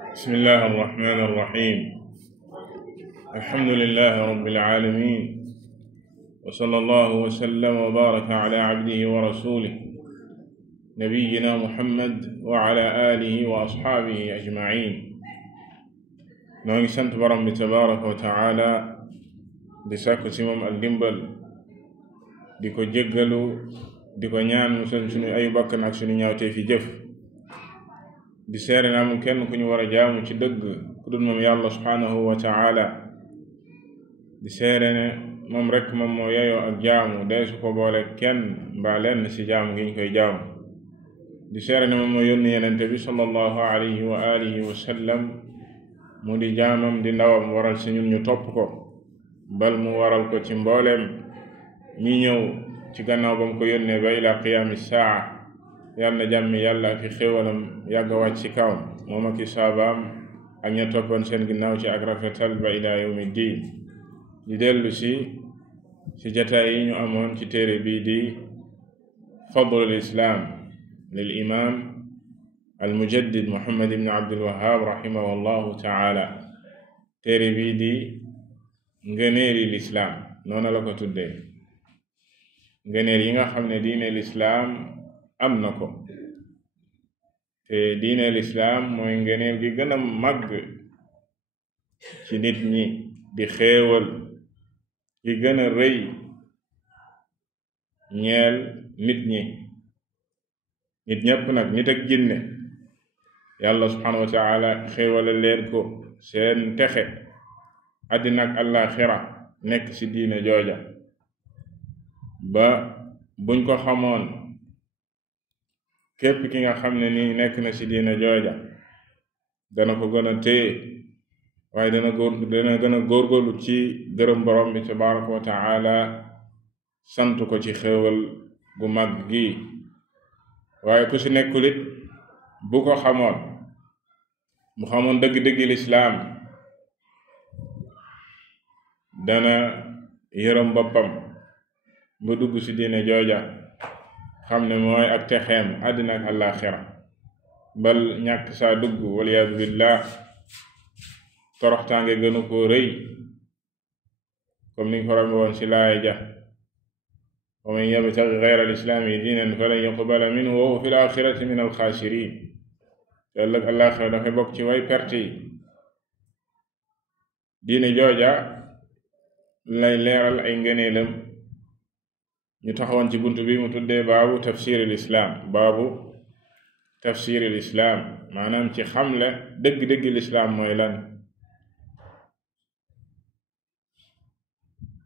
بسم الله الرحمن الرحيم. الحمد لله رب العالمين، وصلى الله وسلم وبارك على عبده ورسوله نبينا محمد وعلى آله وأصحابه أجمعين. noo ngi sant borom bi tabaraka wa taala di sàkku ci moom ak dimbal, di ko jéggalu, di ko ñaan musal sunu ayu bakkan ak sunu ñaawtee fi jëf. di seere na amul kenn ku ñu war a jaamu ci dëgg ku dul moom yàlla subhaanahu wa taala. di seere ne moom rekk moom moo yeyoo ak jaamu, deesu ko boole kenn mbaa lenn ci jaamu gi ñu koy jaamu. di seere ne moom moo yónni yenente bi sallallahu alayhi wa alihi wa sallam mu di jaamam di ndawam, waral ci ñun ñu topp ko, bal mu waral ko ci mbooleem ñi ñëw ci gannaaw ba mu ko yónnee ba ila qiyaami saa. yàlla na jàmmi yàlla ak i xéewalam yàgg a wàcc ci kawam moom ak i saabaam ak ña toppoon seen ginnaaw ci ak rafetal ba ila yawmi diin. di dellu si jataay yi ñu amoon ci téere bii di fadlul islaam lil imam al mujaddid Muhammad ibn Abdul Wahhab rahimahullahu taala. téere bii di ngëneeli lislaam, noona la ko tuddee, ngëneel yi nga xam ne diine lislaam am na ko. te diine lislaam mooy ngëneel gi gën a màgg ci nit ñi, di xéewal gi gën a rëy ñeel nit ñi, nit ñépp nag, nit ak jinne. yàlla subhanahu wa taala xéewala leen ko seen texe àddina ak àllaaxira nekk ci diine jooja, ba buñ ko xamoon képp ki nga xam ne nii nekk na ci diine jooja dana ko gën a téye, waaye dana gën a góorgóorlu ci gërëm borom bi tabaraka wa taala, sant ko ci xéewal gu mag gi. waaye ku ci nekkulit bu ko xamoon, bu xamoon dëgg-dëggi lislaam, dana yërëm boppam ba dugg ci diine jooja, xam ne mooy ak texeem àddina ak àllaaxira, bal ñàkk saa dugg waliyaadu billah toroxtaange gënu ko rëy, comme niñ ko rambe woon ci laaya ja wa man yabtaghi ghayra al-islaami diinan falan yuqbala minhu wa huwa fil aaxirati min al-xaasiriin. te ëllëg àllaaxira dafay bokk ci way perte yi. diine jooja lay leeral ay ngëneelam. ñu taxawoon ci buntu bi mu tuddee baabu tafsiril islaam, baabu tafsiril islaam, maanaam ci xamle dëgg-dëgg lislaam mooy lan.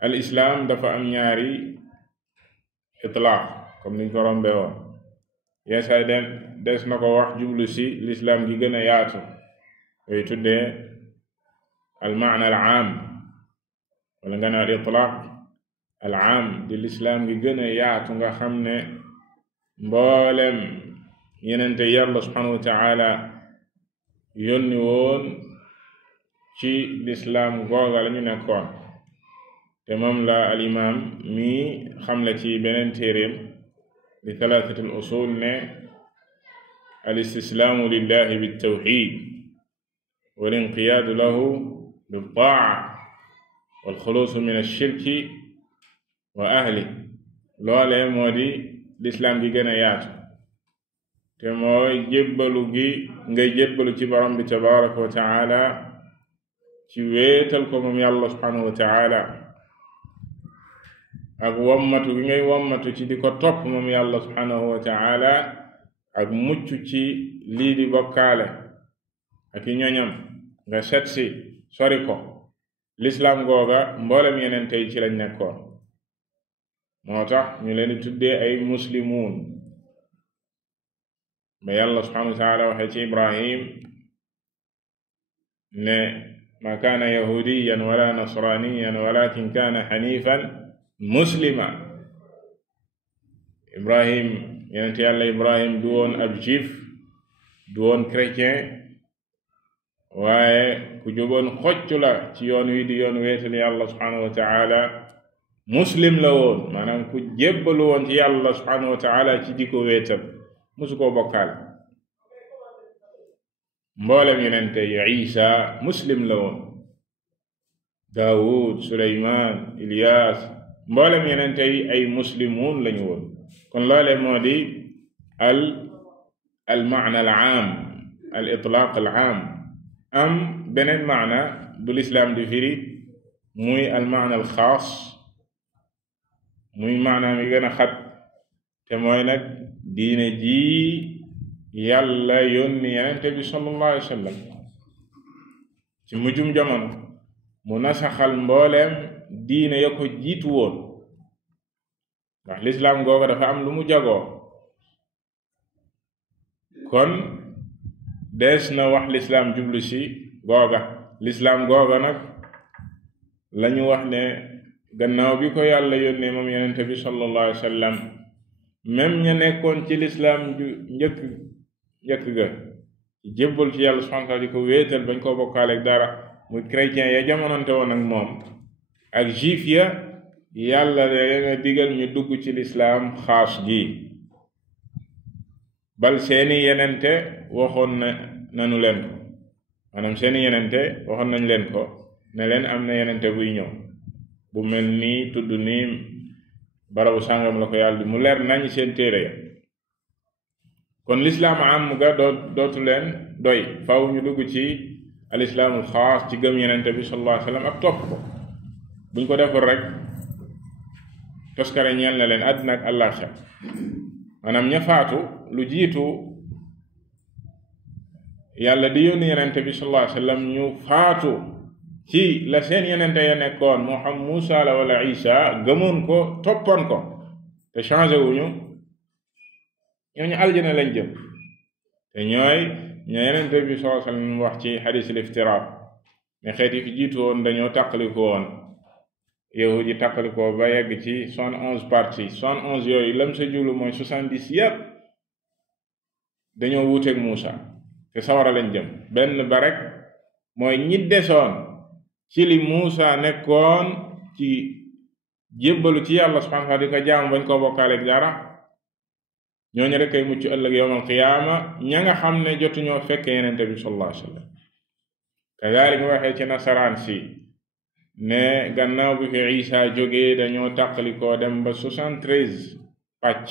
al islaam dafa am ñaari itlaaq, comme niñ ko rombe woon. yeesaay des na ko wax jublu si lislaam gi gën a yaatu, koy tuddee al maana al aam, wala nga ne al itlaaq al aam di lislaam gi gën a yaatu, nga xam ne mboolem yenente yàlla subhanahu wa taala yónni woon ci lislaam googa la ñu nekkoon. te moom la al imam mi xamle ci beneen téeréem di thalathatul usul ne al istislaamu lillahi bittawxid wal inqiyaadu lahu bittaa wal xuluusu min ashirki wa ahli. loole moo di lislaam gi gën a yaatu, te mooy jébbalu gi ngay jébbalu ci borom bi tabaraka wa taala, ci wéetal ko moom yàlla subhanahu wa taala, ak wommatu gi ngay wommatu ci di ko topp moom yàlla subhanahu wa taala, ak mucc ci lii di bokkaale ak i ñoñam nga set si sori ko. lislaam googa mboolem yeneen tey ci lañ nekkoon. moo tax ñu leen di tuddee ay muslimuun. ba yàlla subhanahu wa taala waxee ci Ibrahim ne ma kaana yahudiyan wala nasraniyan walakin kaana xanifan muslima. Ibrahim, yonent yàlla Ibrahim du woon ab juif, du woon chrétien, waaye ku jógoon xocc la ci yoon wi di yoon wéetal yàlla subhanahu wa taala. muslim la woon, maanaam ku jébbalu woon ci yàlla subhanahu wa taala ci di ko wéetal, musu koo bokkaale. mboolem yonente yi Isa muslim la woon Daawud Suleymaan Ilyaas mboolem yonente yi ay muslimuun lañu woon kon loole moo di al maana al aam al itlaaq al aam am beneen maana bu lislaam di firi muy al maana al xaas muy maanaam yi gën a xat te mooy nag diine ji yàlla yónni yonente bi sallallahu alayhi wa sallam ci mujjum jamono mu nasaxal mbooleem diine ya ko jiitu woon ndax lislaam googa dafa am lu mu jagoo kon dees na wax lislaam jublu ci googa lislaam googa nag lañu wax ne gannaaw bi ko yàlla yónnee moom yonente bi sallallahu alayhi wa sallam même ña nekkoon ci lislaam ju njëkk ga jébbal ci yàlla subhanahu wa ta'ala di ko wéetal bañ koo bokkaaleeg dara muy chrétien ya jamonante woon ak moom ak juif ya yàlla dana digal ñu dugg ci lislaam xaas gi bal seeni yenente waxoon nanu leen ko maanaam seeni yenente waxoon nañ leen ko ne leen am na yenente buy ñëw bu mel nii tudd nii barabu sàngam la ko yàlla mu leer nañ seen téere ya kon lislaam am ga dootu leen doy faw ñu dugg ci alislaamul xaas ci gëm yenente bi sallallahu alayhi wa sallam ak topp ko buñ ko deful rek toskare ñeel na leen àddina ak àllaaxira maanaam ña faatu lu jiitu yàlla di yónni yenente bi sallallahu alayhi wa sallam ñu faatu ci la seen yenente ya nekkoon moo xam Muusa la wala Isa gëmoon ko toppoon ko te changé wuñu ñooñu aljana lañ jëm te ñooy ñoo yenente bi sallallahu alayhi wa sallam wax ci xadiis al-iftiraaq ne xeet yi fi jiitu woon dañoo tàqaliko woon yahud yi tàqalikoo ba yegg ci 71 parties 71 yooyu lam sa jublu mooy 70 yépp dañoo wuuteeg Muusa te sawara lañ jëm benn ba rek mooy ñi desoon ci li Muusa nekkoon ci jébbalu ci yàlla subhanahu wa ta'ala di ko jaamu bañ koo bokkaaleeg dara ñooñu rek ay mucc ëllëg yawmal qiyaama ña nga xam ne jotuñoo fekk yenente bi sallallahu alayhi wa sallam kazalik nga waxee ci nasaraan si ne gannaaw bi fi Isa jógee dañoo tàqalikoo dem ba 73 pàcc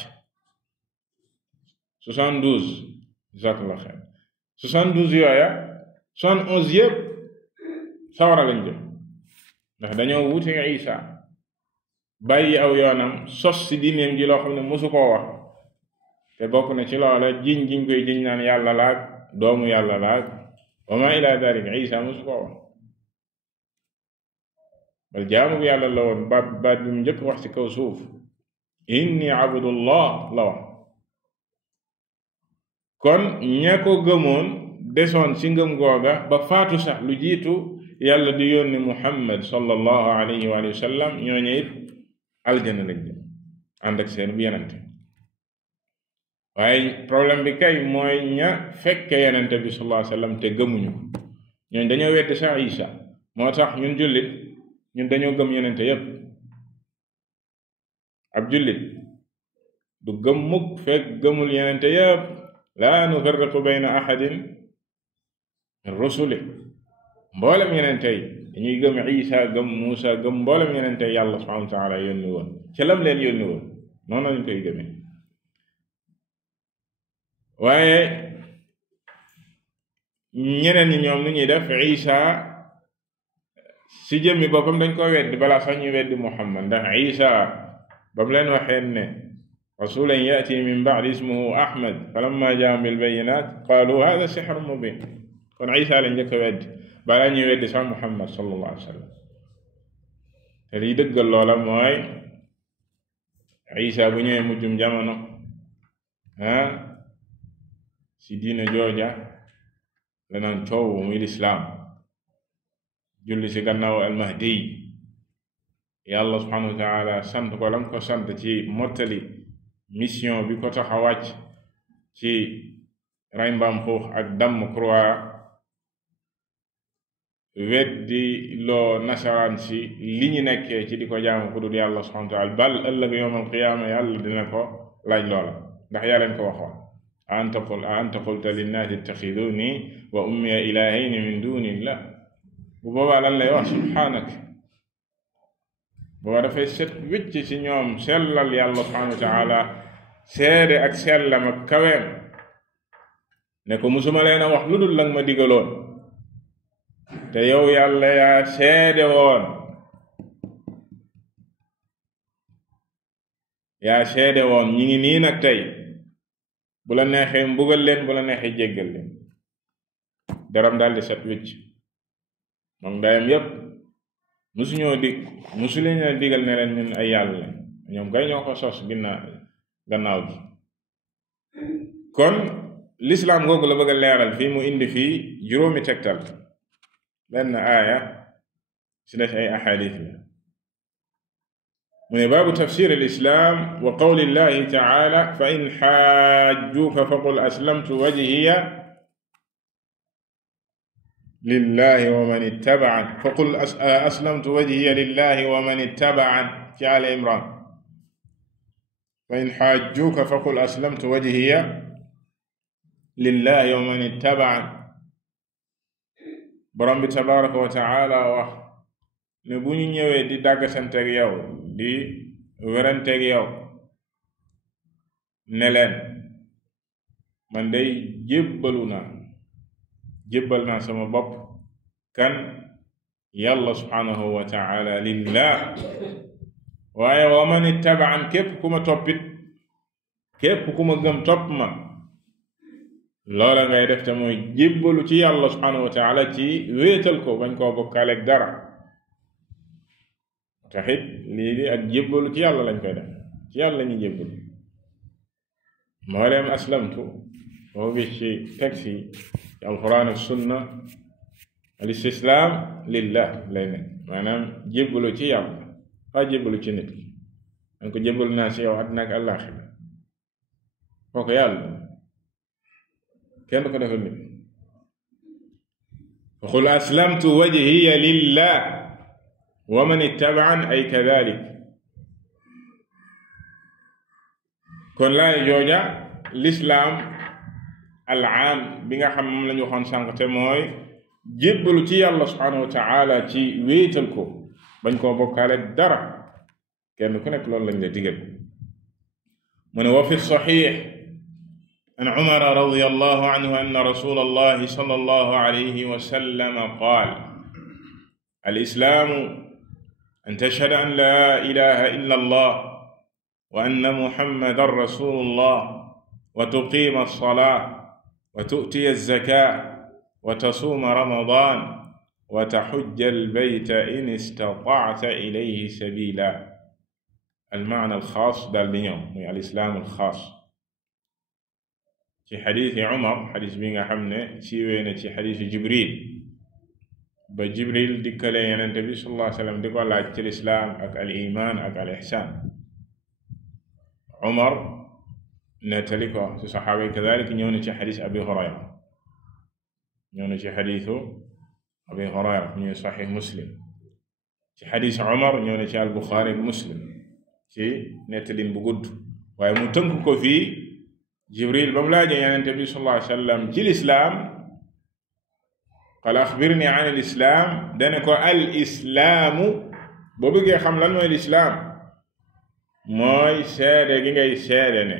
72 jazakallah xeer 72 yooya 71 yëpp sawara lañ jëm ndax dañoo wuute Isa bàyyi aw yoonam sos si diineem ji loo xam ne mosu koo wax te bokk na ci loola jiñ koy jiñ naan yàlla laag doomu yàlla laag wa ma ila dalik Isa mosu koo wax bal jaamu bi yàlla la woon baat bi mu njëkk wax ci kaw suuf inni abdullah la wax kon ña ko gëmoon desoon ci ngëm googa ba faatu sax lu jiitu yàlla di yónni Muhammad sallallahu alayhi wa sallam ñooñu it aljana lañ jëm ànd ak seen bu yenante waaye problème bi kay mooy ña fekke yenente bi sallallahu alayhi wa sallam te gëmuñu ko ñooñu dañoo weddi sax Isa moo tax ñun jullit ñun dañoo gëm yenente yépp ab jullit du gëm mukk fekk gëmul yenente yépp laa nufarriqu bayna ahadin min rusuli mboolem yenente yi dañuy gëm Isa gëm Muusa gëm mboolem yenente yàlla subhanahu wa ta'ala yónni woon ca lam leen yónni woon noonu lañ koy gëmee waaye ñeneen ñi ñoom nu ñuy def Isa si jëmmi boppam dañ ko weddi balaa sax ñu weddi Muhammad ndax Isa ba mu leen waxee ne rasulan ya'ti min ba'di ismuhu Ahmad falamma jaa'ahum bil bayyinat qaalu hadha sihrun mubin kon Isa lañ njëkk a weddi balaa ñuy weddi sax Muhammad sallallahu alayhi wa sallam te liy dëggal loola mooy Isa bu ñëwee mujjum jamono si diine jooja la naan coow muy lislaam julli si gannaaw almahdi yàlla subhanahu wa ta'ala sant ko lam ko sant ci mottali mission bi ko tax a wàcc ci ray mbaam xuux ak damm croix weddi loo nasaraan si li ñu nekkee ci di ko jaamu ku dul yàlla subhanahu wa ta'ala bal ëllëg yawmal qiyaama yàlla dina ko laaj loola ndax yaa leen ko waxoon anta qulta linnaasi ittaxiduuni wa ummiya ilaahayni min duunillah bu boobaa lan lay wax subhaanak booba dafay set wicc ci ñoom sellal yàlla subhaanahu wa taala seede ak sellam ak kaweem ne ko musuma leen a wax lu dul lang ma digaloon te yow yàlla yaa seede woon ñi ngi nii nag tey bu la neexee mbugal leen bu la neexee jéggal leen daram daal di set wicc moom dayam yépp musu leen a digal ne leen ñun ay yàlla la ñoom kay ñoo ko sos gannaaw gi kon lislaam googu la bëgg a leeral fii mu indi fii juróomi tegtal benn aaya si des ay ahadith la mu ne baabu tafsir al-islam wa qawli llahi taala fa in xaajjuuka faqul aslamtu wajhiya lillahi wa man ittaba'an faqul aslamtu wajhiya lillahi wa man ittaba'an ci Aali Imran fa in xaajjuuka faqul aslamtu wajhiya lillahi wa man ittaba'an borom bi tabaraka wa taala wax ne bu ñu ñëwee di dàggasanteeg yow di weranteeg yow ne leen man day jébbal naa sama bopp kan yàlla subhanahu wa taala lillah waaye wa man ittaba'an képp ku ma toppit képp ku ma gëm topp ma loola ngay def te mooy jébbalu ci yàlla subhanahu wa taala ci wéetal ko bañ koo bokkaaleeg dara taxit lii di ak jébbalu ci yàlla lañ koy def ci yàlla lañuy jébbalu moo leen aslamtu boo gis ci texte yi ci alquran ak sunna al istislaam lillah lay nekk maanaam jébbalu ci yàlla faa jébbalu ci nit dañ ko jébbalu naa ci yow àddina ak àllaaxira kooku yàlla kenn ko defal nit fa qul aslamtu wajhiya lillah wa man ittaba'an ay kadhalik kon laay jooja lislaam al-aam bi nga xam moom la ñu waxoon sànq te mooy jébbalu ci yàlla subhanahu wa ta'ala ci wéetal ko bañ koo bokkaale dara kenn ku nekk loolu lañ la digal mu ne wa fi sahih an Umar radiyallahu anhu anna rasulallahi sallallahu alayhi wa sallam qaala al-islaamu an tashhada an laa ilaaha illa allah wa anna muhammadan rasulullah wa tuqiima as-salaata wa tu'tiya az-zakaata wa tasuuma ramadaan wa tahujja al-bayta in istata'ta ilayhi sabiila al-ma'na al-xaas daal di ñëw muy al-islaam al-xaas ci xadiisi Umar xadiis bi nga xam ne siiwee na ci xadiisi Jibril ba Jibril dikkale Yonent bi sallallahu alayhi wa sallam di ko laaj ci lislaam ak al iman ak al ihsaan Umar nettali ko ci saxaaba yi kadalik ñëw na ci xadiis Abi Hurayra ñu saxiix Muslim ci xadiis Umar ñëw na ci al Buxaari ak Muslim ci nettalin bu gudd waaye mu tënk ko fii Jibril ba mu laajee Yonent bi sallallahu alayhi wa sallam ci lislaam qaala axbirni an al islaam dane ko al islaamu boo bëggee xam lan mooy lislaam mooy seede gi ngay seede ne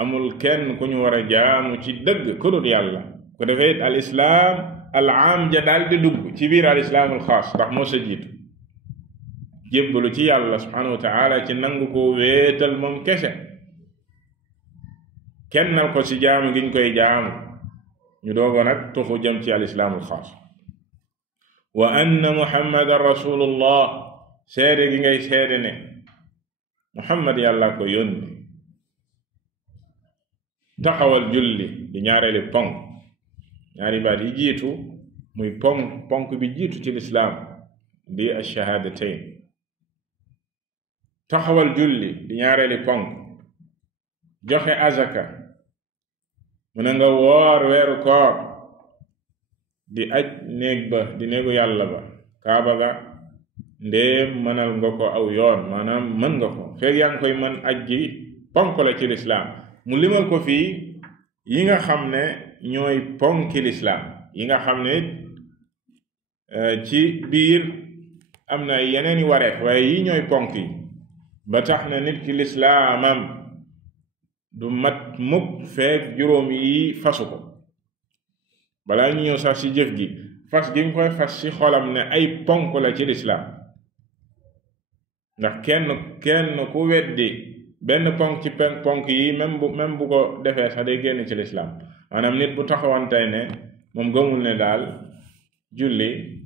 amul kenn ku ñu war a jaamu ci dëgg ku dul yàlla ko defee al islaam al aam ja daal di dugg ci biir al islaam al xaas ndax moo sa jiitu jébbalu ci yàlla subhanahu wa taala ci nangu ko wéetal moom kese kennal ko ci jaamu giñ koy jaamu ñu doogo nag tuxu jëm ci al islaam al xaas wa anna muhammadan rasulullah seede gi ngay seede ne muhammad yàlla ko yónni taxawal julli di ñaareeli ponk ñaari baat yi jiitu muy ponk bi jiitu ci lislaam di ash-shahaadatayn taxawal julli di ñaareeli ponk joxe azaka mu ne nga woor weeru koor di aj néeg ba di néegu yàlla ba kaaba ga ndéem mënal nga ko aw yoon maanaam mën nga ko fekk yaa ngi koy mën aj gi ponk la ci lislaam mu limal ko fii yi nga xam ne ñooy ponki lislaam yi nga xam ne ci biir am na yeneeni wareef waaye yi ñooy ponk yi ba tax na nit ki lislaamam du mat mukk feek juróom yi fasu ko. balaa ñu ñëw sax ci jëf gi, fas gi nga koy fas ci xolam ne ay ponk la ci lislaam, ndax kenn ku weddi benn ponk ci ponk yi même bu ko defee sax day génn ci lislaam. maanaam nit bu taxawoon tey ne moom gëmul ne daal julli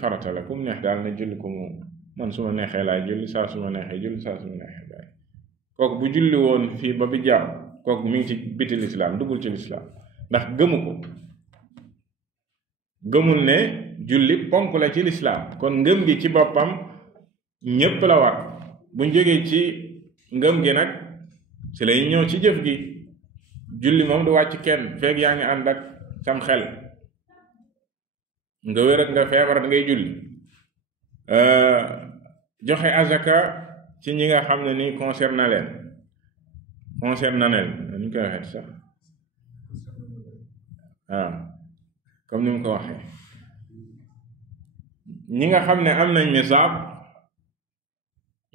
farata la ku mu neex daal ne julli ku mu man su ma neexee laay julli saa su ma neexee julli saa su ma neexee laay, kooku bu julli woon fii ba bi jaaw kooku mi ngi ci biti lislaam, duggul ci lislaam, ndax gëmul ne julli ponk la ci lislaam. kon ngëm gi ci boppam ñépp la war. buñ jógee ci ngëm gi nag ci lay ñëw ci jëf gi. julli moom du wàcc kenn feeg yaa ngi ànd ak sam xel, nga wér ak nga feebar da ngay julli. joxe azaka ci ñi nga xam ne ni concerné leen ni ñu koy waxee sax waaw comme ni mu ko waxee, ñi nga xam ne am nañ nisaab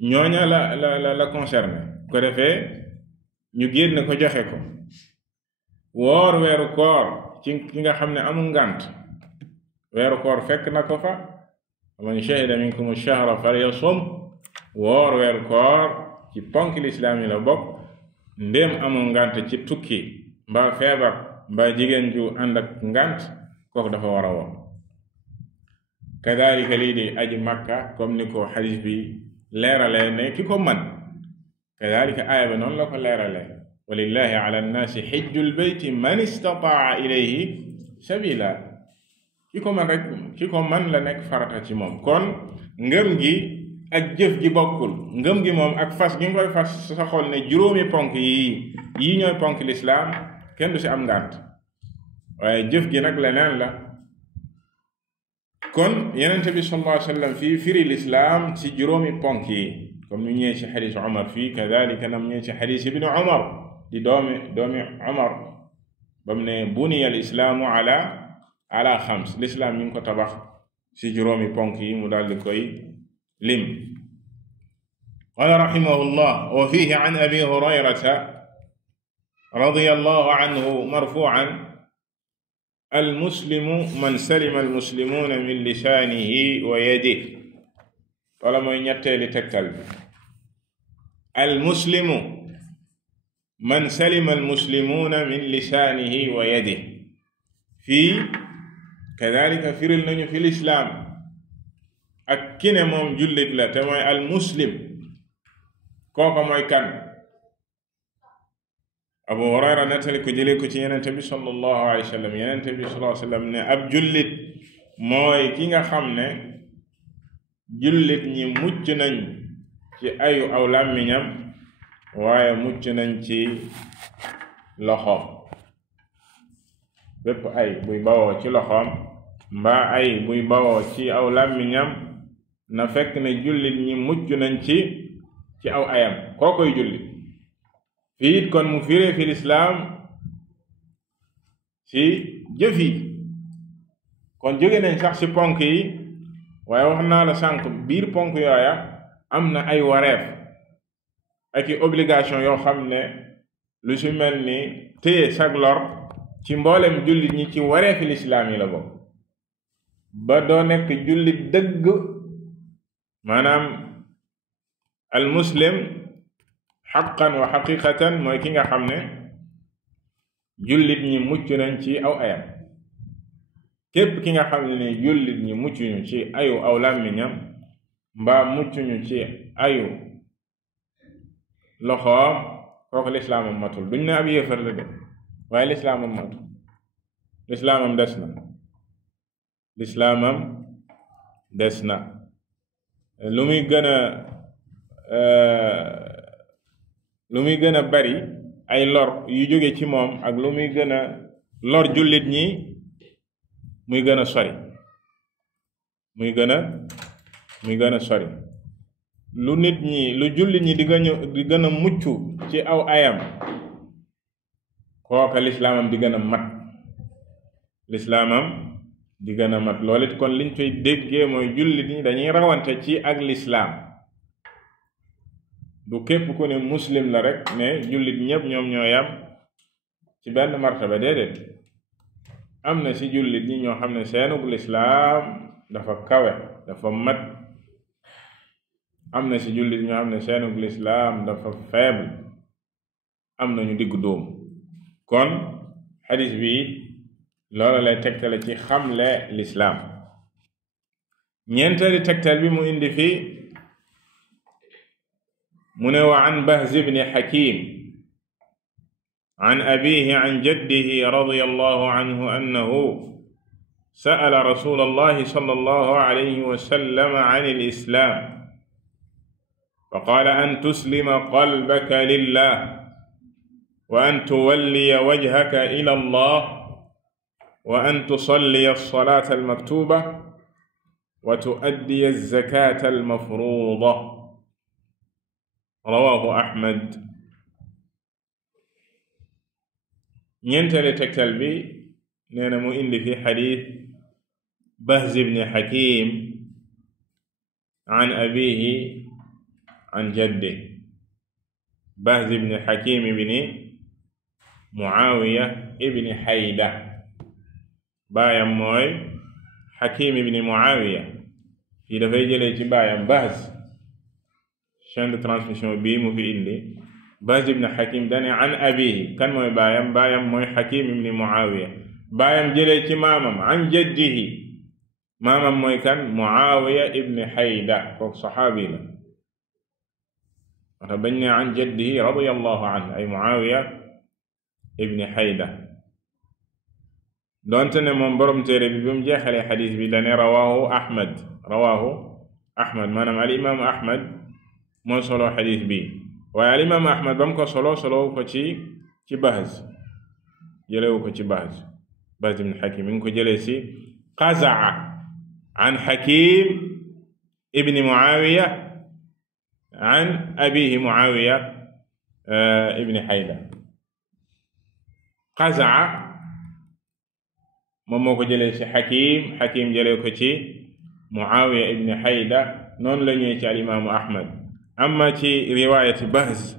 ñooña la concerné, ko defee ñu génn ko joxe ko. woor weeru koor ci ki nga xam ne amul ngànt, weeru koor fekk na ko fa, man shahida minkum ash-shahra falyasum, woor weeru koor ci ponk lislaam yi la bokk. ndéem amul ngànt ci tukki mbaa feebar mbaa jigéen ju ànd ak ngànt, kooku dafa war a woor. kadaalika lii di aji makka comme ni ko xadiis bi leeralee ne ki ko man, kadaalika aaya ba noonu la ko leeralee, walillahi ala nnaasi xijjul bayti man istataa ilayhi sabila. ki ko man la nekk farata ci moom. kon ngëm gi ak jëf gi bokkul. ngëm gi moom ak fas gi nga koy fas sa xol ne juróomi ponk yi ñooy ponk lislaam, kenn du ci am ngànt, waaye jëf gi nag leneen la. kon Yonent bi sallallahu alayhi wa sallam fii firi lislaam ci juróomi ponk yi, comme ñu ñëwee ci xadiis Umar fii, kadalika nam ñëwee ci xadiis ibnu Umar di doomi Umar bam ne buniya al islaamu ala xams, lislaam ñu ngi ko tabax ci juróomi ponk yi, mu daal di koy lim. qala rahimahullah wa fihi an abi hurayrata radiyallahu anhu marfu'an almuslimu man salima almuslimuna min lisaanihi wa yadihi. wala mooy ñetteeli tegtal bi. almuslimu man salima almuslimuna min lisaanihi wa yadihi. fii kadalika firil nañu fi lislaam ak ki ne moom jullit la te mooy almuslim. kooka mooy kan? Abu Hurayra nettali ko jëlee ko ci Yonent bi sallallahu alayhi wa sallam. Yonent bi sallallahu alayhi wa sallam ne ab jullit mooy ki nga xam ne jullit ñi mucc nañ ci ayu aw làmmiñam waaye mucc nañ ci loxoom. bépp ay buy bawoo ci loxoom mbaa ay buy bawoo ci aw làmmiñam na fekk ne jullit ñi mucc nañ ci aw ayam, koo koy jullit. fii it kon mu firee fi lislaam ci jëf yi. kon jóge nañ sax ci ponk yi, waaye wax naa la sànq biir ponk yooya am na ay wareef ak i obligation yoo xam ne lu ci mel ni téye sag lor ci mboolem jullit ñi ci wareefi lislaam yi la bokk. ba doo nekk jullit dëgg, maanaam al muslim xaqan wa xaqiqatan mooy ki nga xam ne jullit ñi mucc nañ ci aw ayam. képp ki nga xam ne jullit ñi mucc ñu ci ayu aw làmmiñam mbaa mucc ñu ci ayu loxoom, kooku lislaamam matul. duñ ne ab yéefar la de, waaye lislaamam matul. lislaamam des na. lu muy gën a bari ay lor yu jóge ci moom ak lu muy gën a lor jullit ñi muy gën a sori. lu jullit ñi di gën a mucc ci aw ayam, kooka lislaamam di gën a mat lislaamam di gën a mat loolu it kon liñ koy déggee mooy jullit ñi dañuy rawante ci ak lislaam du képp ku ne muslim la rek ne jullit ñépp ñoom ñoo yam ci benn martaba déedéet am na ci jullit ñi ñoo xam ne seenug lislaam dafa kawe dafa mat am na ci jullit ñoo xam ne seenug lislaam dafa faible am na ñu diggu dóomu kon xadis bi loola lay tegtale ci xamle lislaam ñeenteeli tegtal bi mu indi fii mu ne wa an Bahz ibn Hakim عن أبيه عن جده رضي الله عنه أنه سأل رسول الله صلى الله عليه وسلم عن الإسلام فقال أن تسلم قلبك لله وأن تولي وجهك إلى الله وأن تصلي الصلاة المكتوبة وتؤدي الزكاة المفروضة رواه أحمد ñeenteeli tegtal bi nee na mu indi fi xadiis Bahz ibn Hakim an abihi an jaddihi Bahz ibn Hakim ibn Muawiya ibn Hayda baayam mooy Hakim ibn Muawiya fii dafay jëlee ci baayam Bahz chaîne de transmission bii mu fi indi Bahz ibn Hakim dane an abihi kan mooy baayam mooy Hakim ibn Muawiya baayam jëlee ci maamam an jaddihi maamam mooy kan Muawiya ibn Hayda kooku saxaabi la wata bañ ne an jaddihi radiyallahu anhu ay Muawiya ibn Hayda doonte ne moom borom téere bi mu jeexalee xadiis bi dane rawaahu Ahmad maanaam al imaamu Ahmad moo solo xadiis bi waaye al imaamu Ahmad ba mu ko solowu ko ci Bahz jëlewu ko ci Bahz ibn Hakim mi ngi ko jëlee ci Qaza'a an Hakim ibn Muawiya an abihi Muawiya ibn Hayda Qaza'a moom moo ko jëlee ci Hakim jëlee ko ci Muawiya ibn Hayda noonu la ñëwee ci al imaamu Ahmad amma ci riwaayati Bahz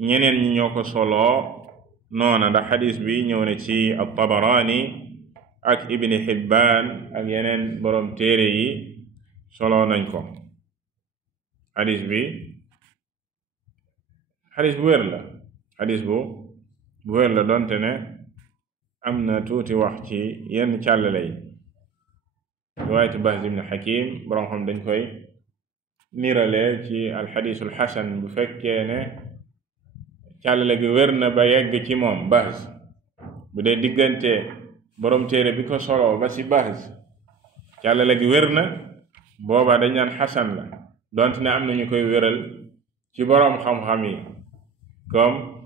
ñeneen ñi ñoo ko soloo noona ndax xadis bi ñëw na ci at-Tabarani ak Ibn Hibban ak yeneen boroom téere yi soloo nañ ko xadis bi xadis bu wér la xadis bu wér la doonte ne am na tuuti wax ci yenn càllale yi riwaayati Bahz ibn Hakim boroom xam dañ koy nirale ci alxadiisul xasan bu fekkee ne càllale gi wér na ba yegg ci moom Bahz bu dee diggante boroom téere bi ko solo ba ci Bahz càllale gi wér na booba dañ naan xasan la donte ne am na ñu koy wéral ci boroom xam-xam yi comme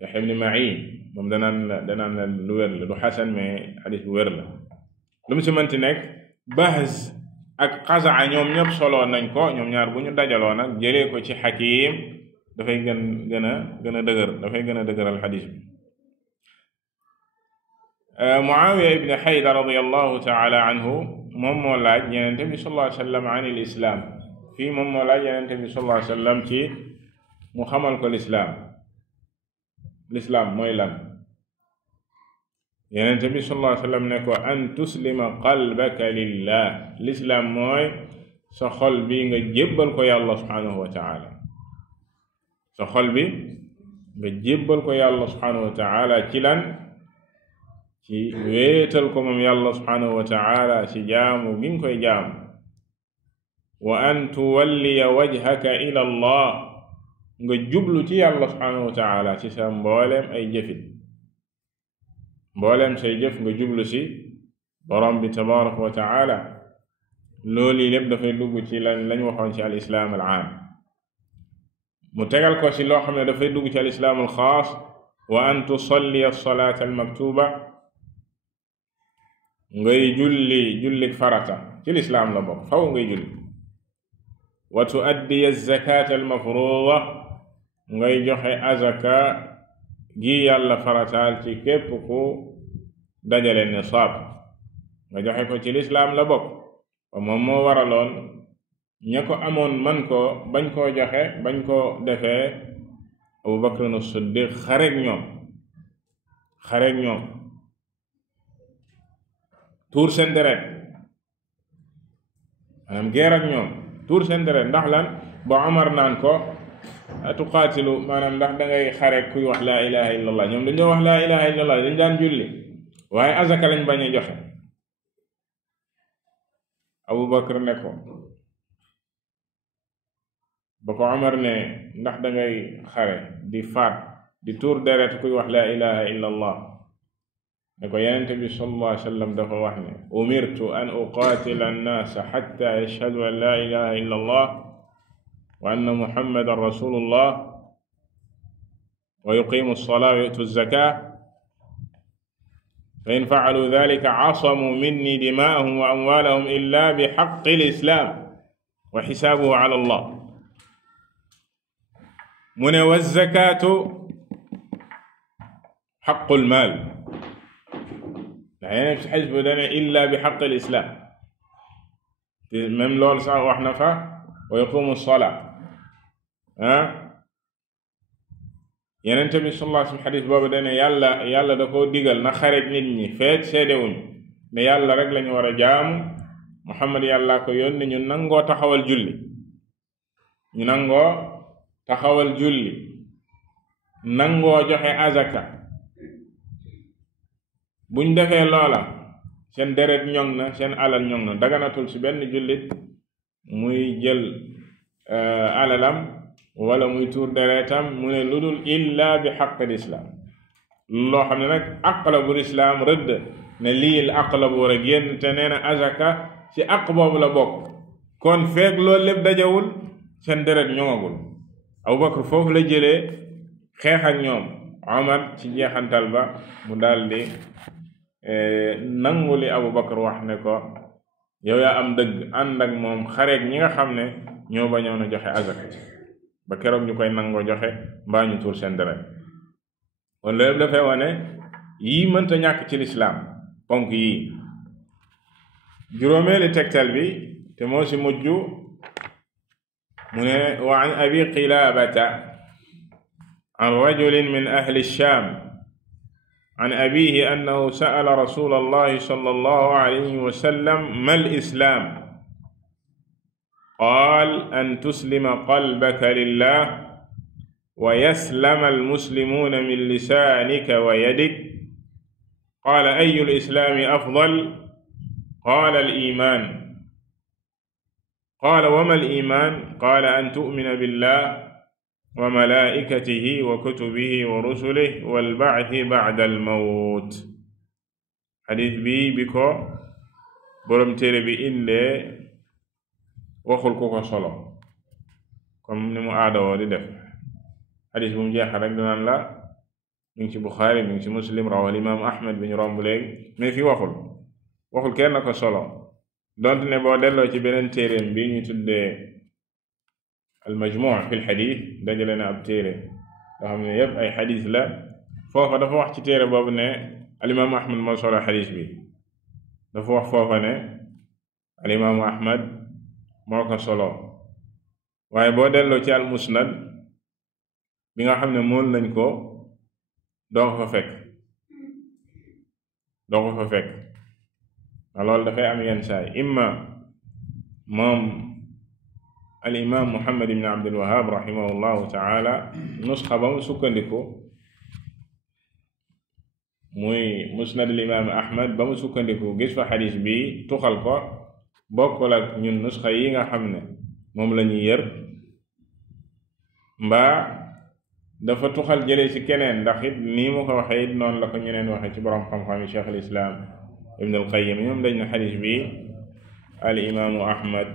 Yahya ibn Ma'in moom danaan la lu wér la du xasan mais xadiis bu wér la lu mu ci mënti nekk Bahz ak Qaza'a ñoom ñëpp solo nañ ko ñoom ñaar bu ñu dajaloo nag jëlee ko ci Hakim dafay gën a dëgër dafay gën a dëgëral xadiis bi Muawiya ibn Hayda radiyallahu ta'ala anhu moom moo laaj Yonent bi sallallahu alayhi wa sallam an al-islam fii moom moo laaj Yonent bi sallallahu alayhi wa sallam ci mu xamal ko lislaam mooy lan Yonent bi sallallahu alayhi wa sallam ne ko an tuslima qalbaka lillah lislaam mooy sa xol bi nga jébbal ko yàlla subhanahu wa ta'ala sa xol bi nga jébbal ko yàlla subhanahu wa ta'ala ci lan ci wéetal ko moom yàlla subhanahu wa ta'ala ci jaamu gi nga koy jaamu wa an tuwalliya wajhaka ila allah nga jublu ci yàlla subhanahu wa ta'ala ci sa mbooleem ay jëfit mbooleem say jëf nga jublu ci borom bi tabaraka wa ta'ala loolu yi lépp dafay dugg ci lañ waxoon ci al islaam al aam mu tegal ko ci loo xam ne dafay dugg ci al islaam al xaas wa an tusalli as-salaata al maktuba ngay julli farata ci lislaam la bokk faw ngay julli wa tuaddi az-zakaata al mafruuda ngay joxe azaka gi yàlla farataal ci képp ku dajale nisaab nga joxe ko ci lislaam la bokk ba moom moo waraloon ña ko amoon man ko bañ koo joxe bañ koo defee Abu Bakr as-Siddiq xareeg ñoom tuur seen deret maanaam geer ak ñoom tuur seen deret ndax lan ba Omar naan ko tuqaatilu maanaam ndax dangay xareeg kuy wax laa ilaha illa allah ñoom dañoo wax laa ilaha illa allah dañ daan julli waaye azaka lañ bañ a joxe Abu Bakr ne ko ba ko Omar ne ndax dangay xare di faat di tuur deret kuy wax laa ilaha illa allah ne ko Yonent bi sallallahu alayhi wa sallam dafa wax ne umirtu an uqaatila annaasa xatta yashhadu an laa ilaha illa allah wa anna muhammadan rasulullah wa yuqimu alsalaa wa yu'tu alzaka fa in fa'alu dhalika asamu minni dimaa'ahum wa amwaalahum illa bi haqqi al-islam wa xisaabuhu ala allah mu ne wa zakaatu xaqul maal ndax yeneen ci xisbu dane illa bi xaqil islaam te même loolu sax wax na fa wa yaqumu salaa yeneen tamit sallallahu alayhi wa sallam xadis boobu dane yàlla da koo digal na xareet nit ñi feek seedewuñu ne yàlla rek lañu war a jaamu Muhammad yàlla ko yónni ñu nangoo taxawal julli nangoo joxe azaka buñ defee loola seen deret ñoŋ na seen alal ñoŋ na daganatul ci benn jullit muy jël alalam wala muy tuur deretam mu ne lu dul illa bi xaqil islaam loo xam ne nag àq la bu islaam rëdd ne lii àq la bu war a génn te nee na azaka ci àq boobu la bokk kon feek loolu lépp dajawul seen deret ñoŋagul Abu Bakr foofu la jëlee xeex ak ñoom Omar ci jeexantal ba mu daldi nangu li Abu Bakr wax ne ko yow yaa am dëgg ànd ak moom xareeg ñi nga xam ne ñoo bañoon a joxe azaka ba keroog ñu koy nangoo joxe mbaa ñu tuur seen deret kon loolu dafay wane yii mënta ñàkk ci lislaam ponk yii juróomeeli tegtal bi te moo ci mujj mu ne wa an abi qilaabata an rajulin min ahli shaam an abiihi annahu sa'ala rasuulallahi sallallahu alayhi wa sallam mal islaam qaal an tuslima qalbaka lillah wa yaslama almuslimuuna min lisaanika wa yadik qaala ayyu lislaami afdal qaala al-iimaan qaala wa ma al-iimaan qaala an tu'mina billah wa malaa'ikatihi wa kutubihi wa rusulihi wal ba'thi ba'da al-mawt. xadis bi ko boroom téere bi indee waxul ku ko solo comme ni mu aadawoo di def xadis bu mu jeexal rek danaan la mi ngi ci Buxaari mi ngi ci Muslim rawal imaam Ahmad bi ñu romb léegi mais fi waxul kenn ko solo donte ne boo delloo ci beneen téereem bi ñu tuddee al-Majmuu' fi al-xadis dajale na ab téere nga xam ne yépp ay xadis la foofa dafa wax ci téere boobu ne al-imaam Ahmad moo solo xadis bi dafa wax foofa ne al-imaam Ahmad moo ko solo waaye boo delloo ci al-Musnad bi nga xam ne mool nañ ko doo ko fa fekk ndax loolu dafay am yenn saay imma moom al-imaam Muhammad ibn Abdul Wahhab rahimahullahu taala nusxa ba mu sukkandiku muy musnad al-imaam Ahmad ba mu sukkandiku gis fa xadis bi tuxal ko bokkul ak ñun nusxa yi nga xam ne moom la ñuy yër mbaa dafa tuxal jëlee ci keneen ndax it nii mu ko waxee it noonu la ko ñeneen waxee ci borom xam-xam yi Cheikh al-Islam Ibn al-Qayyim ñoom dañ na xadis bi al-imaamu Ahmad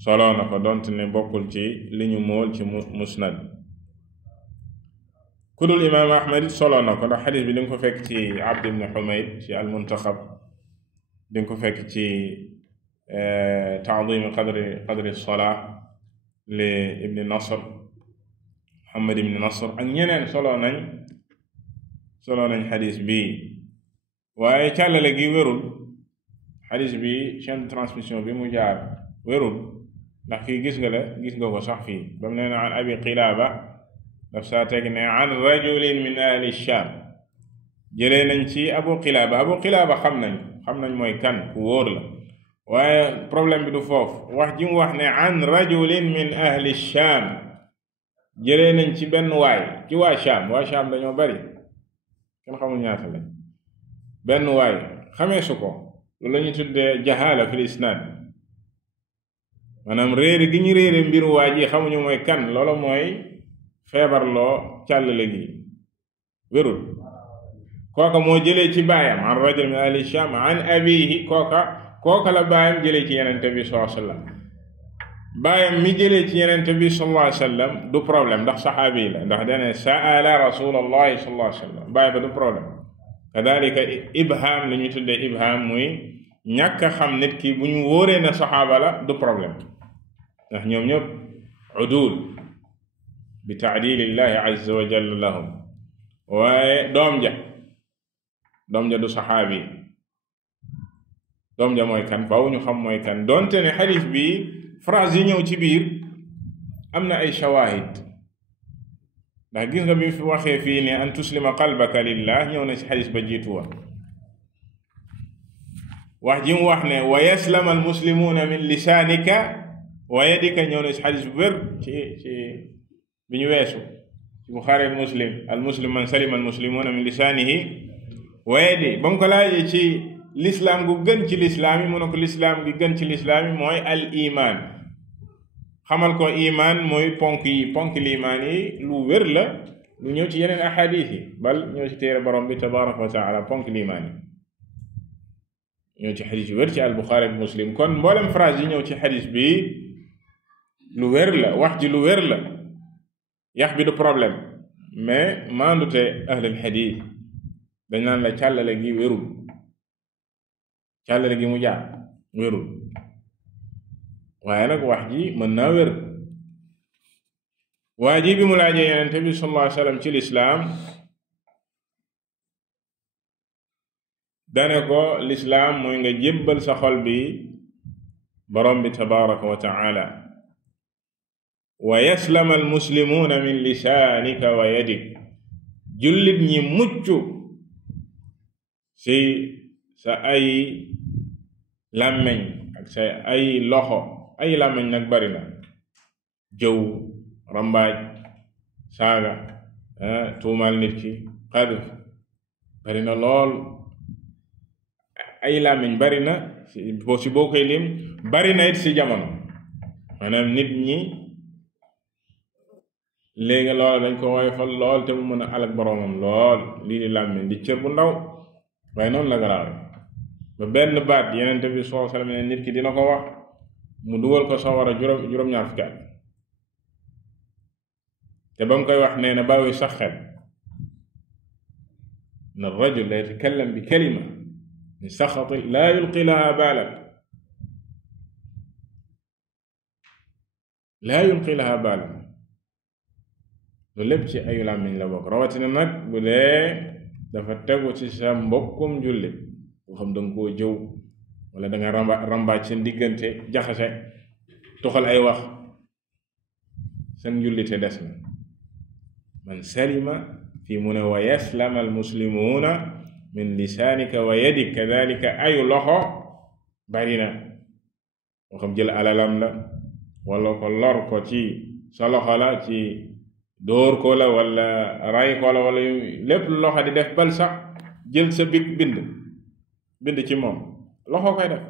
solo na ko donte ne bokkul ci li ñu mool ci musnad kudul imaamu Ahmad it solo na ko ndax xadis bi di nga ko fekk ci Abd ibn Humayd ci al-Muntaxab di nga ko fekk ci ta'ziim qadri as-salaah li Ibn Nasr Muhammad ibn Nasr ak ñeneen solo nañ xadis bi waaye càllale gi wérul xadis bi chaîne de transmission bi mu jaar wérul ndax kii gis nga ko sax fii ba mu nee na an Abi Qilaaba daf saa teg ne an rajulin min ahli Shaam jëlee nañ ci Abu Qilaaba xam nañ mooy kan ku wóor la waaye problème bi du foofu wax ji mu wax ne an rajulin min ahli Shaam jëlee nañ ci benn waay ci waa Shaam dañoo bari kenn xamul ñaata lañ benn waay xamee su ko loolu la ñuy tuddee jahaala fil isnaad maanaam réere gi ñu réere mbiru waa ji xamuñu mooy kan loolu mooy feebarloo càllale gi wérul kooka moo jëlee ci baayam an rajul min ahli Shaam an abiihi kooka la baayam jëlee ci yenente bi sallallahu alayhi wa sallam baayam mi jëlee ci yenente bi sallallahu alayhi wa sallam du problème ndax saxaabi la ndax dane sa'ala rasulallahi sallallahu alayhi wa sallam baay ba du problème kadalika ibham li ñuy tuddee ibham muy ñàkk a xam nit ki bu ñu wóoree na saxaaba la du problème ndax ñoom ñëpp udul bi taadilillahi azza wa jalla lahum waaye doom ja du saxaabi doom ja mooy kan faaw ñu xam mooy kan donte ne xadis bi phrase yi ñëw ci biir am na ay shawahid ndax gis nga bi fi waxee fii ne an tuslima qalbaka lillah ñëw na ci xadis ba jiitu woon wax ji mu wax ne wa yaslama al muslimuuna min lisaanika wa yadika ñëw na ci xadis bu wér ci bi ñu weesu ci Buxaari al muslim man salima al muslimuuna min lisaanihi wa yadi ba mu ko laajee ci lislaam gu gën ci lislaam yi mu ne ko lislaam gi gën ci lislaam yi mooy al iman xamal ko iman mooy ponk liimaan yi lu wér la lu ñëw ci yeneen ahadis yi bal ñëw ci téere borom bi tabaraka wa taala ponk liimaan yi ñëw ci xadis yu wér ci al Buxaari ak Muslim kon mboolem phrase yi ñëw ci xadis bi lu wér la wax ji lu wér la yax bi du problème mais maandute ahlul xadis dañ naan la càllale gi wérul càllale gi mu jaar wérul waaye nag wax ji mën naa wér waa ji bi mu laajee yenente bi sallallahu alayhi wa sallam ci lislaam dane ko lislaam mooy nga jébbal sa xol bi borom bi tabaraka wa taala wa yaslama al muslimuuna min lisaanika wa yadik jullit ñi mucc ci sa ay làmmeñ ak sa ay loxo ay làmmeñ nag bari na jëw rambaaj saaga tuumal nit ki xadf bari na lool ay làmmeñ bari na si boo koy lim bari na it si jamono maanaam nit ñi léegi lool dañ ko woyofal lool te mu mën a alak boroomam lool lii di làmmeñ di cër bu ndaw waaye noonu la garaawe ba benn baat yenente bi sallallahu alayhi wasallam nit ki dina ko wax mu dugal ko sawara juróom-ñaar fukki at te ba mu koy wax nee na bàyyi sax xel na rajul la yatakallam bi kalima min saxati laa yulqi laha baalan loolu lépp ci ayu làmmiñ la bokk rawatina nag bu dee dafa tegu ci sa mbokkum jullit boo xam danga koo jëw wala danga rambaaj seen diggante jaxase toxal ay wax seen njullite des na man salima fii mu ne wa yaslama al muslimuuna min lisaanika wa yadik kadalika ayu loxo bari na moo xam jël alalam la wala ko lor ko ci sa loxo la ci dóor ko la wala ray ko la wala lépp lu loxo di def bal sax jël sa bind ci moom loxo koy def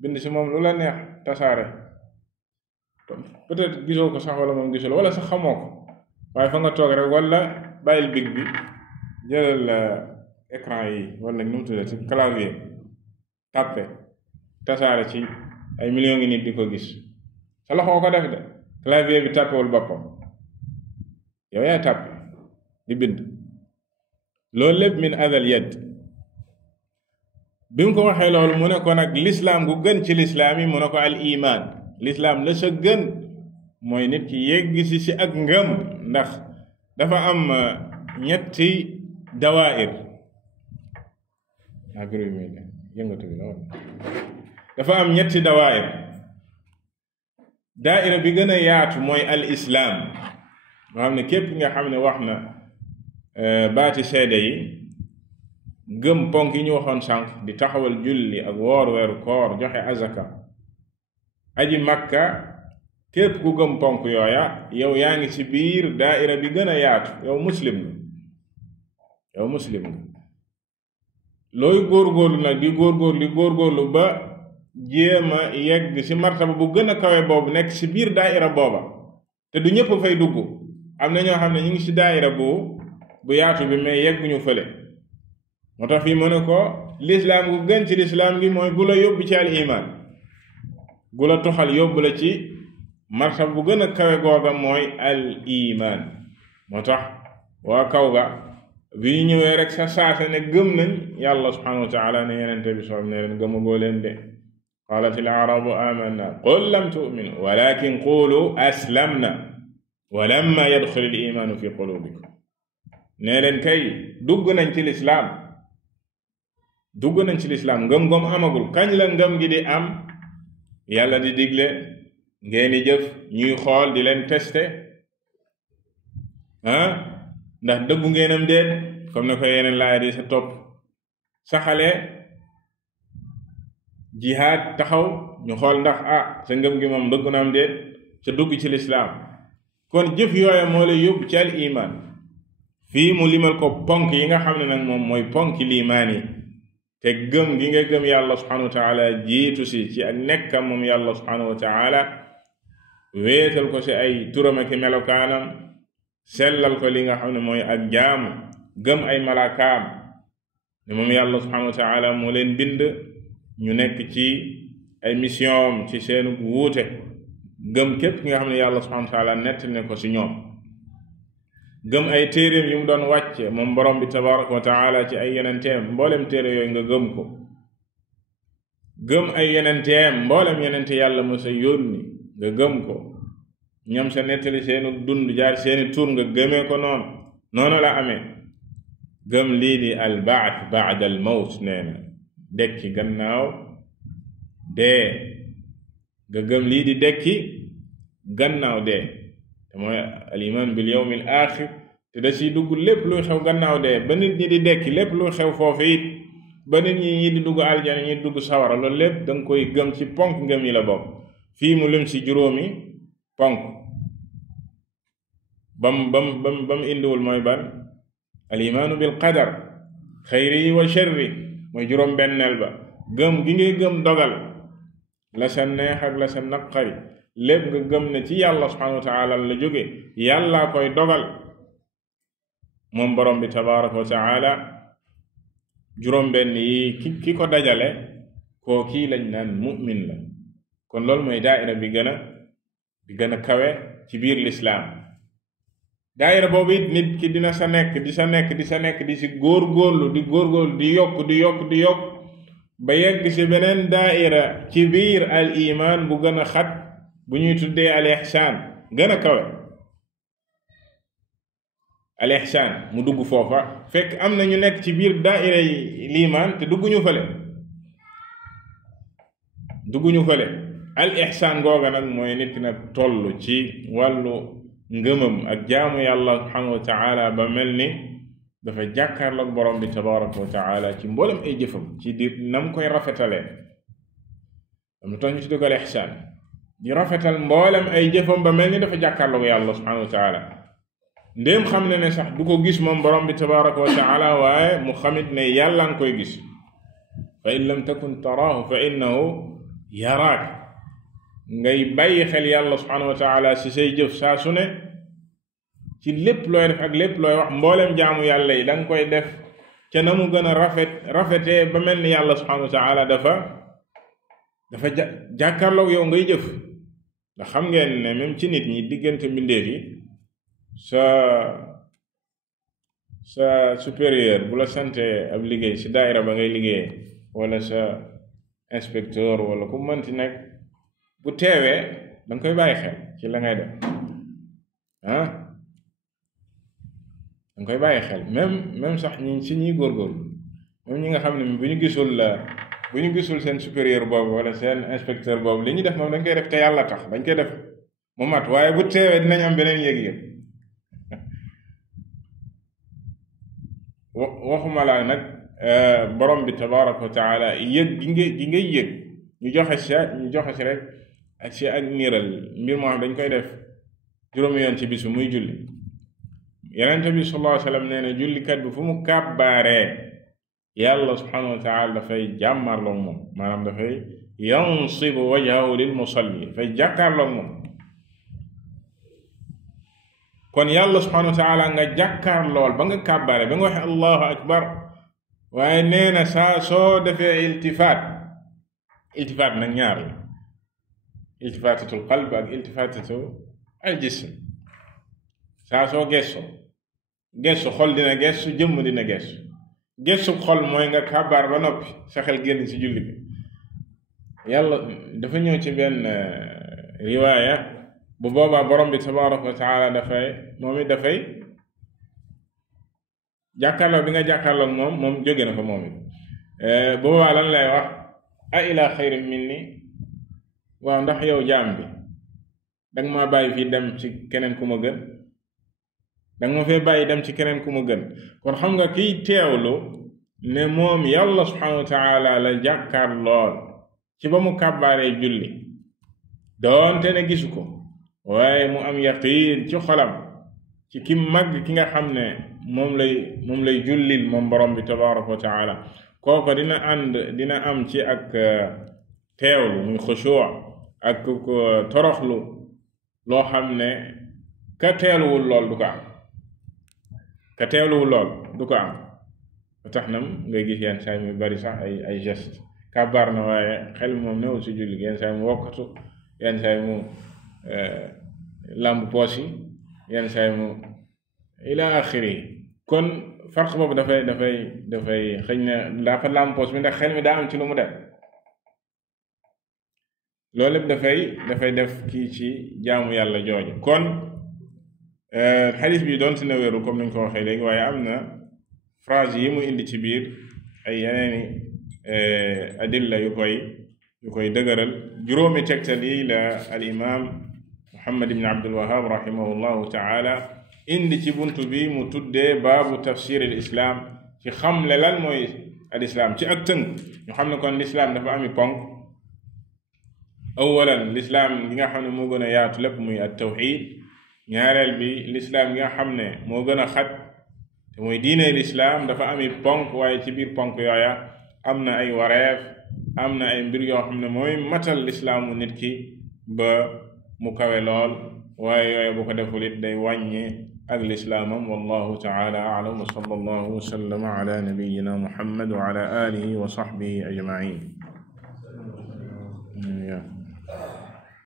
bind ci moom lu la neex tasaare peut-être gisoo ko sax wala moom gisoo wala sax xamoo ko waaye fa nga toog rek wala bàyyil big bi jëlal écran yi wala nu mu tuddee ci clavier tàppe tasaare ci ay millions ngi nit di ko gis sa loxo ko def de clavier bi tàppewul boppam yow yaay tàppe di bind loolu lépp min adal yad bi mu ko waxee loolu mu ne ko nag lislaam gu gën ci lislaam yi mu ne ko al iman lislaam la sa gën mooy nit ki yegg si ak ngëm, ndax dafa am ñetti dawaayir dafa am ñetti dawaayir. daaira bi gën a yaatu mooy al islaam, nga xam ne képp nga xam ne wax na baati seede yi, gëm ponk yi ñu waxoon sànq, di taxawal julli ak woor weeru koor, joxe azaka, aji makka, képp ku gëm ponk yooya yow yaa ngi ci biir daaira bi gën a yaatu, yow muslim nga looy góorgóorlu nag di góorgóorlu ba jéema yegg ci martaba bu gën a kawe boobu, nekk ci biir daaira booba, te du ñëpp fay dugg. am na ñoo xam ne ñu ngi ci daaira bu yaatu bi mais yegguñu fële. moo tax fii mu ne ko lislaam gu gën ci lislaam gi mooy gu la yóbbu ci al iman, gu la toxal yóbbu la ci martaba bu gën a kawe googa mooy al iman. moo tax waa kaw ga bi ñu ñëwee rek sa saasa ne gëm nañ yàlla subhanahu wa taala ne yenente bi soom ne leen gëmagoo leen de. qaalat al arabu amanna qul lam tu'minu walakin qulu aslamna walamma yadxul al imanu fi qulubikum. ne leen kay dugg nañ ci lislaam ngëm-ngëm amagul. kañ la ngëm gi di am? yàlla di digle ngeen di jëf, ñuy xool di leen testé ndax dëggu ngeenam déet, comme ne ko yeneen laaya di sa topp. saxale jihaad taxaw, ñu xool ndax sa ngëm gi moom dëggu na am déet, sa dugg ci lislaam. kon jëf yooya moo lay yóbbu ci al iman. fii mu limal ko ponk yi nga xam ne nag moom mooy ponki liimaan yi, te gëm gi nga gëm yàlla subhanahu wa taala jiitu si ci ak nekkam moom yàlla subhanahu wa taala, wéetal ko ci ay turam ak melokaanam, sellal ko li nga xam ne mooy ak jaamu, gëm ay malaakaam ne moom yàlla subhanahu wa taala moo leen bind ñu nekk ci ay mission ci seenu wuute, gëm képp nga xam ne yàlla subhanahu wa taala nettali ne ko ci ñoom, gëm ay téeréem yu mu doon wàcce moom borom bi tabaraka wa taala ci ay yenenteem, mboolem téere yooyu nga gëm ko, gëm ay yenenteem, mboolem yenente yàlla mu sa yónni nga gëm ko, ñoom sa nettali seenu dund jaar seeni tur nga gëmee ko noonu la amee. gëm lii di al ba'th ba'da al mawt, nee na dekki gannaaw dee, nga gëm lii di dekki gannaaw dee, te mooy al iman bil yawm al axir, te da ciy dugg lépp luy xew gannaaw dee, ba nit ñi di dekki, lépp luy xew foofu it, ba nit ñi di dugg aljana ñi dugg sawara, loolu lépp danga koy gëm ci ponk ngëm yi la bokk. fii mu lim ci juróomi ponk. bam indiwul mooy ban? al imaanu bil qadar xayri wa sharri, mooy juróom benneel ba. gëm gi ngay gëm dogal, la sa neex ak la sa naqari lépp nga gëm ne ci yàlla subhanahu wa taala la jóge, yàllaa koy dogal moom borom bi tabaraka wa taala. juróom benn yi ki ko dajale koo kii lañ naan mu'min la. kon loolu mooy daaira bi gën a kawe ci biir lislaam. daaira boobu it nit ki dina sa nekk di si góorgóorlu di yokk ba yegg ci beneen daaira ci biir al iman bu gën a xat, bu ñuy tuddee al ihsaan, gën a kawe. al ihsaan mu dugg foofa, fekk am na ñu nekk ci biir daaira yi liimaan te dugguñu fële. al ihsaan googa nag mooy nit ki nag toll ci wàllu ngëmam ak jaamu yàlla subhanahu wa taala ba mel ni dafa jàkkaarloog borom bi tabaraka wa taala ci mboolem ay jëfam, ci di nam koy rafetalee. am na tax ñu tuddee ko al ihsaan, di rafetal mboolem ay jëfam ba mel ni dafa jàkkaarloog yàlla subhanahu wa taala. ndéem xam ne sax du ko gis moom borom bi tabaraka wa taala, waaye mu xamit ne yàlla nga koy gis. fa in lam takun taraahu fa innahu yaraak, ngay bàyyi xel yàlla subhanahu wa taala ci say jëf saa su ne, ci lépp looy def ak lépp looy wax, mboolem jaamu yàlla yi danga koy def ca na mu gën a rafetee ba mel ni yàlla subhanahu wa taala dafa jàkkaarloog yow ngay jëf. ndax xam ngeen ne même ci nit ñi, diggante mbindeef yi, sa supérieur bu la sante ab liggéey ci daaira ba ngay liggéey, wala sa inspecteur wala ku mënti nekk, bu teewee danga koy bàyyi xel. ci la ngay def danga koy bàyyi xel même sax ñi góorgóorlu même ñi nga xam ne bu ñu gisul seen supérieur boobu wala seen inspecteur boobu li ñuy def moom dañ koy def te yàlla tax dañ koy def mu mat waaye bu teewee dinañ am beneen yëg-yëg waxuma laa nag borom bi tabaraka wa taala yëg gi ngay yëg ñu joxe si rek ak si ak niiral mbir moo xam dañ koy def juróomi yoon ci bis bi muy julli Yonent bi sallallahu alayhi wa sallam nee na jullikat bi fu mu kàbbaaree yàlla subhanahu wa taala dafay jàmmarloog moom maanaam dafay yansibu wajhahu lil musalli dafay jàkkaarloog moom kon yàlla subhanahu wa taala nga jàkkaar lool ba nga kàbbaare ba nga waxe allahu akbar waaye nee na saa soo defee iltifaat nag ñaar la iltifaatatul qalb ak iltifaatatu al jism saa soo gestu xol dina gestu jëmm dina gestu xol mooy nga kàbbaar ba noppi sa xel génn ci julli bi yàlla dafa ñëw ci benn riwaaya bu boobaa borom bi tabaraka wa taala dafay jàkkaarloo bi nga jàkkaarloo moom jóge na fa moom it bu boobaa lan lay wax a ila xayrin minni waaw ndax yow jaam bi danga ma bàyyi fii dem ci keneen ku ma gën danga ma fee bàyyi dem ci keneen ku ma gën kon xam nga kiy teewlu ne moom yàlla subhanahu wa taala la jàkkaar lool ci ba mu kàbbaaree julli doonte ne gisu ko waaye mu am yaqiin ci xolam ci ki màgg ki nga xam ne moom lay jullil moom borom bi tabaraka wa taala kooko dina am ci ak teewlu muy xushuwa ak toroxlu loo xam ne ka teewluwul lool du ko am ba tax nam ngay gis yenn saa yi muy bari sax ay geste kàbbaar na waaye xel moom newul si julli yenn saa yi mu wokkatu yenn saa yi mu làmb poos yi yenn saa yi mu ila axiri kon farq boobu dafay xëy na dafa làmb poos bi ndax xel mi daa am ci lu mu def loolu lépp dafay def kii ci jaamu yàlla jooju kon xadis bi doon si na wéeru comme nañ ko waxee léegi waaye am na phrase yi mu indi ci biir ay yeneeni adilla yu koy dëgëral juróomi tegtal yi la al imam Muhammad ibn Abdul Wahhab rahimahullahu taala indi ci buntu bi mu tuddee baabu tafsir al islam ci xamle lan mooy al islam ci ak tënk ñu xam ne kon l'islam dafa ami ponk awalan l'islam gi nga xam ne moo gën a yaatu lépp muy at tawxid ñaareel bi l'islam gi nga xam ne moo gën a xat te mooy diine l'islam dafa ami ponk waaye ci biir ponk yooya am na ay wareef am na ay mbir yoo xam ne mooy matal l'islaamu nit ki ba mu kawe lool waaye yooya bu ko deful it day wàññi ak lislaamam wallahu taala a'lam wa sallallahu wa sallama ala nabiyyina muhammad wa ala alihi wa sahbihi ajma'in